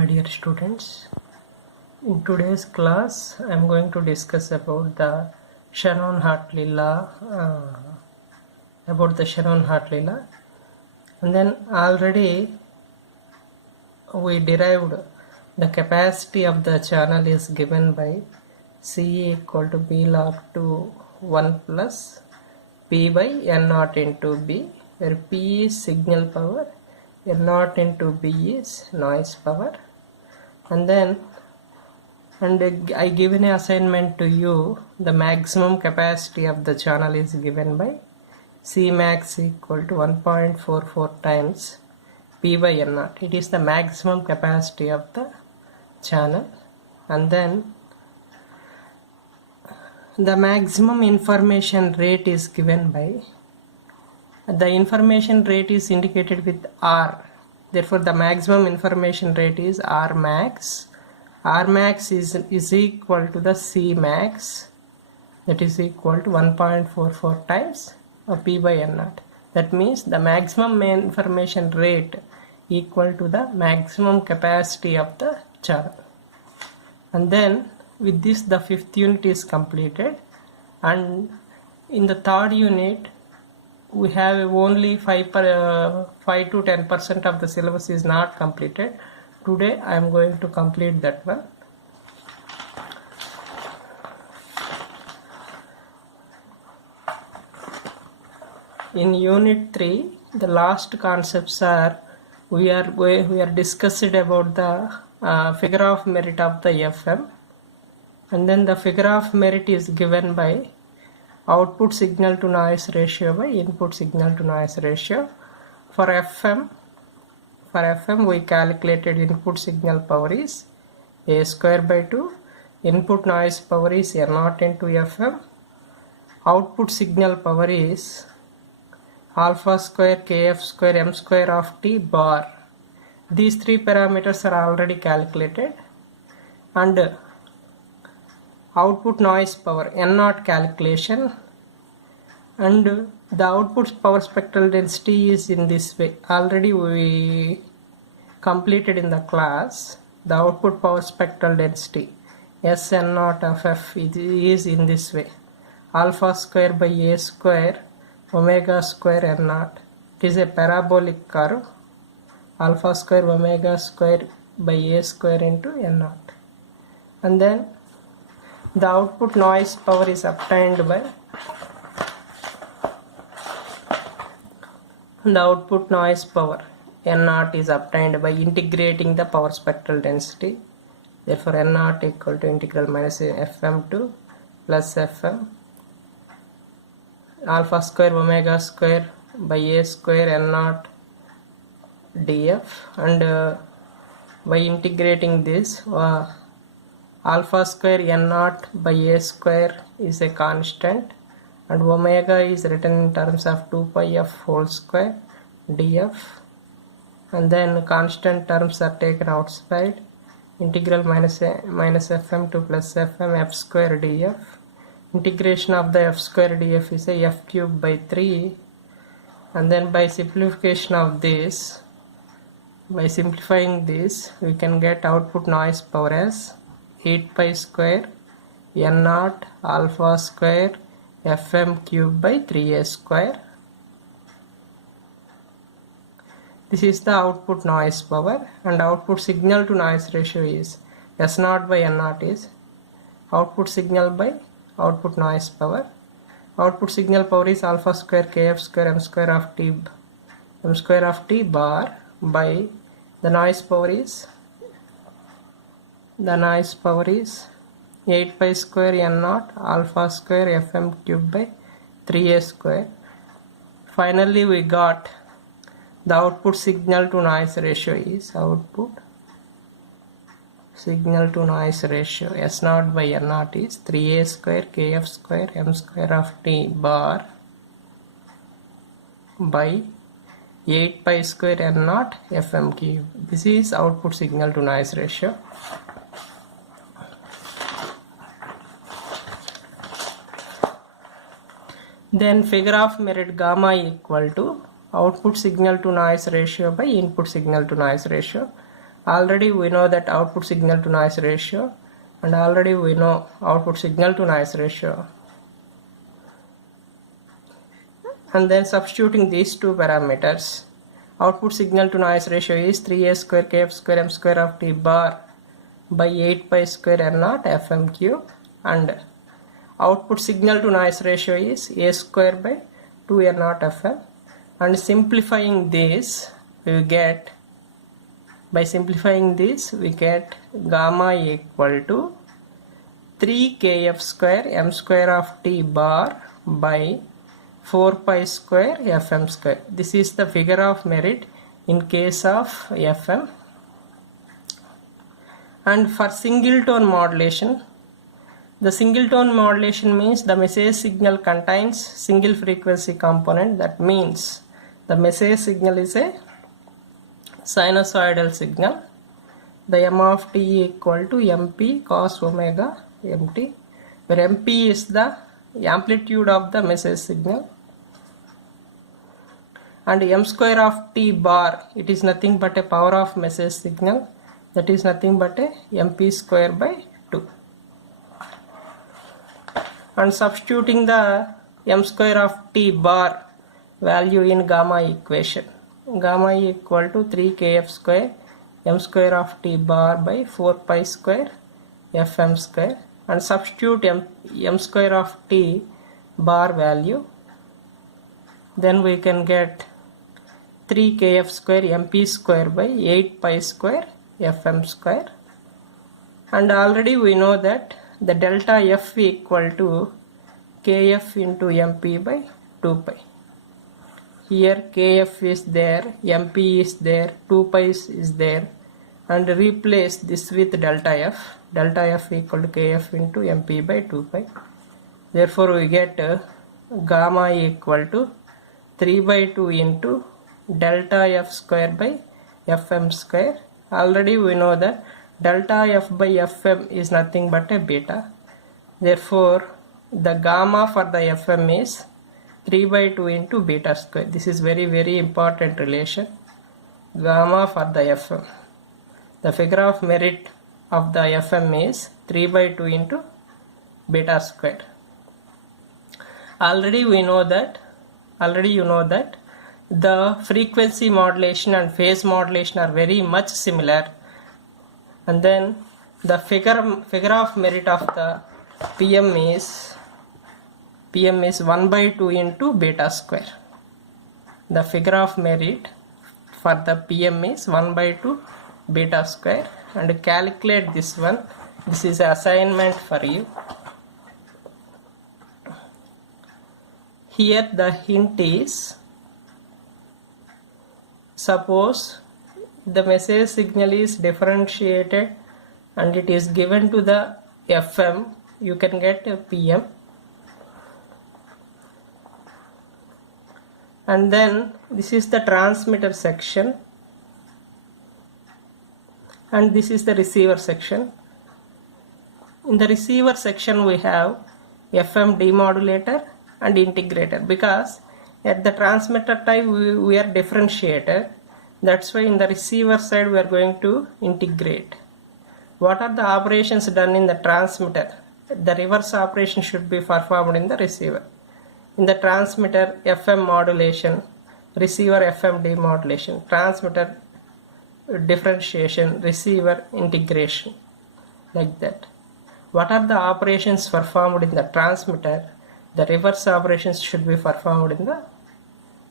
my dear students. In today's class I am going to discuss about the Shannon-Hartley law, and then already we derived the capacity of the channel is given by CE equal to B log to 1 plus P by N naught into B, where P is signal power, N naught into B is noise power. And I given an assignment to you. The maximum capacity of the channel is given by C max equal to 1.44 times P by N naught. It is the maximum capacity of the channel. And then the maximum information rate is given by, the information rate is indicated with R. Therefore the maximum information rate is R max. R max is equal to the C max, that is equal to 1.44 times of P by N naught. That means the maximum information rate equal to the maximum capacity of the channel. And then with this the fifth unit is completed, and in the third unit we have only 5 to 10% of the syllabus is not completed. Today I am going to complete that one. In unit 3, the last concepts are we are discussed about the figure of merit of the FM, and then the figure of merit is given by output signal to noise ratio by input signal to noise ratio. For FM we calculated input signal power is A square by 2, input noise power is N naught into FM, output signal power is alpha square kf square m square of t bar. These three parameters are already calculated, and output noise power N naught calculation, and the output power spectral density is in this way. Already we completed in the class. The output power spectral density Sn naught of f is in this way: alpha square by A square omega square N naught. It is a parabolic curve. Alpha square omega square by A square into N naught. And then the output noise power is obtained by N naught is obtained by integrating the power spectral density. Therefore N naught equal to integral minus Fm to plus Fm alpha square omega square by A square N naught df, and by integrating this alpha square N naught by A square is a constant, and omega is written in terms of 2 pi f whole square df, and then constant terms are taken outside. Integral minus fm to plus fm f square df. Integration of the f square df is a f cube by 3, and then by simplification of this, by simplifying this, we can get output noise power as 8 pi square N naught alpha square Fm cube by 3a square. This is the output noise power, and output signal to noise ratio is S naught by N naught is output signal by output noise power. Output signal power is alpha square kf square m square of t bar by the noise power is 8 pi square N naught alpha square Fm cube by 3a square. Finally we got the output signal to noise ratio is S naught by N naught is 3a square kf square m square of t bar by 8 pi square N naught Fm cube. This is output signal to noise ratio. Then figure of merit gamma equal to output signal to noise ratio by input signal to noise ratio. already we know that output signal to noise ratio, and already we know output signal to noise ratio. And then substituting these two parameters, output signal to noise ratio is 3a square kf square m square of t bar by 8 pi square n naught fm cube, and output signal to noise ratio is a square by 2 n naught fm. And simplifying this, we get, by simplifying this, we get gamma equal to 3 kf square m square of t bar by 4 pi square fm square. This is the figure of merit in case of fm. And for single tone modulation, the single tone modulation means the message signal contains single frequency component. That means the message signal is a sinusoidal signal. The m of t equal to mp cos omega mt, where mp is the amplitude of the message signal, and m square of t bar, it is nothing but a power of message signal, that is nothing but a mp square by 2. And substituting the m square of t bar value in gamma equation, gamma equal to 3 kf square m square of t bar by 4 pi square fm square, and substitute m square of t bar value, then we can get 3 kf square mp square by 8 pi square fm square. And already we know that the delta f equal to kf into mp by 2 pi. Here kf is there, mp is there, 2 pi is there, and replace this with delta f. Delta f equal to kf into mp by 2 pi. Therefore we get gamma equal to 3 by 2 into delta f square by fm square. Already we know that delta f by fm is nothing but a beta. Therefore the gamma for the fm is 3 by 2 into beta square. This is very important relation. Gamma for the fm, the figure of merit of the fm is 3 by 2 into beta square. Already you know that the frequency modulation and phase modulation are very much similar, and then the figure of merit of the PM is 1 by 2 into beta square. The figure of merit for the PM is 1 by 2 beta square, and calculate this one. This is an assignment for you. Here the hint is, suppose the message signal is differentiated and it is given to the FM, you can get a PM, and then this is the transmitter section and this is the receiver section. In the receiver section we have FM demodulator and integrator, because at the transmitter type we are differentiated. That's why in the receiver side we are going to integrate. What are the operations done in the transmitter? The reverse operation should be performed in the receiver. In the transmitter, FM modulation, receiver FM demodulation, transmitter differentiation, receiver integration, like that. What are the operations performed in the transmitter? The reverse operations should be performed in the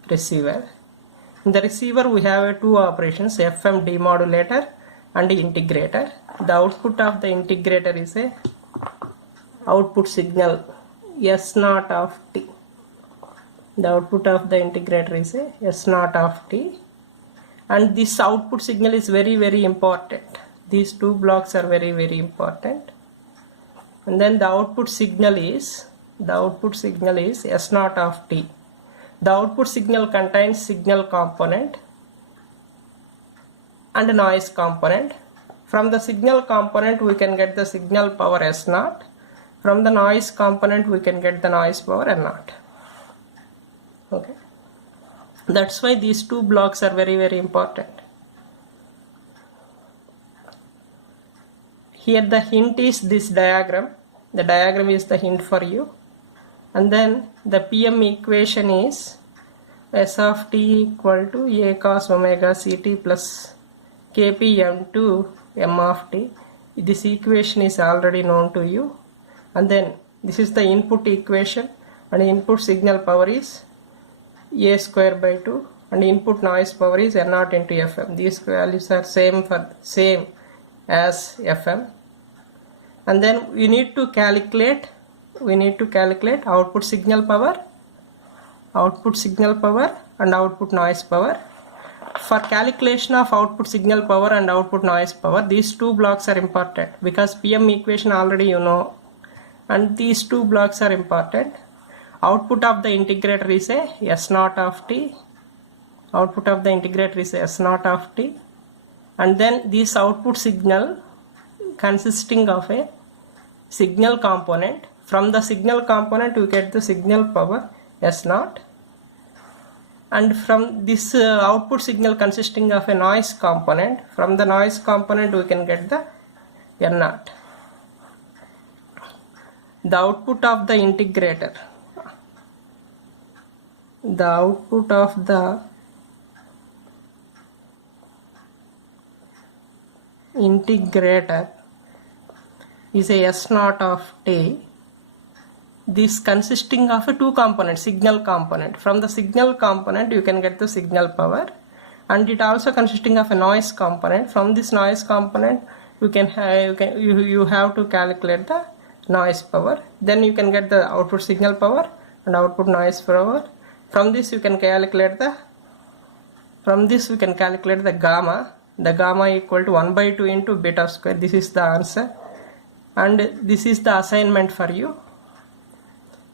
receiver. In the receiver we have two operations, FM demodulator and integrator. The output of the integrator is a output signal S0 of t. The output of the integrator is a S0 of t, and this output signal is very important. These two blocks are very important. And then the output signal is S0 of t. The output signal contains signal component and noise component. From the signal component we can get the signal power S0. From the noise component we can get the noise power N0. Okay. That's why these two blocks are very important. here the hint is this diagram. The diagram is the hint for you. And then the PM equation is S of t equal to a cos omega ct plus kp m2 m of t. This equation is already known to you. And then this is the input equation, and input signal power is a square by 2, and input noise power is n0 into fm. These values are same as fm. And then we need to calculate output signal power and output noise power. For calculation of output signal power and output noise power, these two blocks are important, because PM equation already you know, and these two blocks are important. Output of the integrator is a S0 of t. Output of the integrator is a S0 of t. And then this output signal consisting of a signal component. From the signal component you get the signal power S0. And from this output signal consisting of a noise component, from the noise component we can get the N0. The output of the integrator. The output of the integrator is a S0 of t. This consisting of a two components, signal component. From the signal component you can get the signal power, and it also consisting of a noise component. From this noise component you have to calculate the noise power. Then you can get the output signal power and output noise power. From this we can calculate the gamma. The gamma equal to 1 by 2 into beta square. This is the answer, and this is the assignment for you.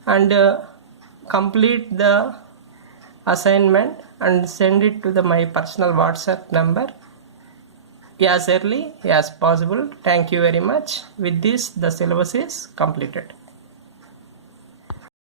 And complete the assignment and send it to my personal WhatsApp number as early as possible. Thank you very much. With this, the syllabus is completed.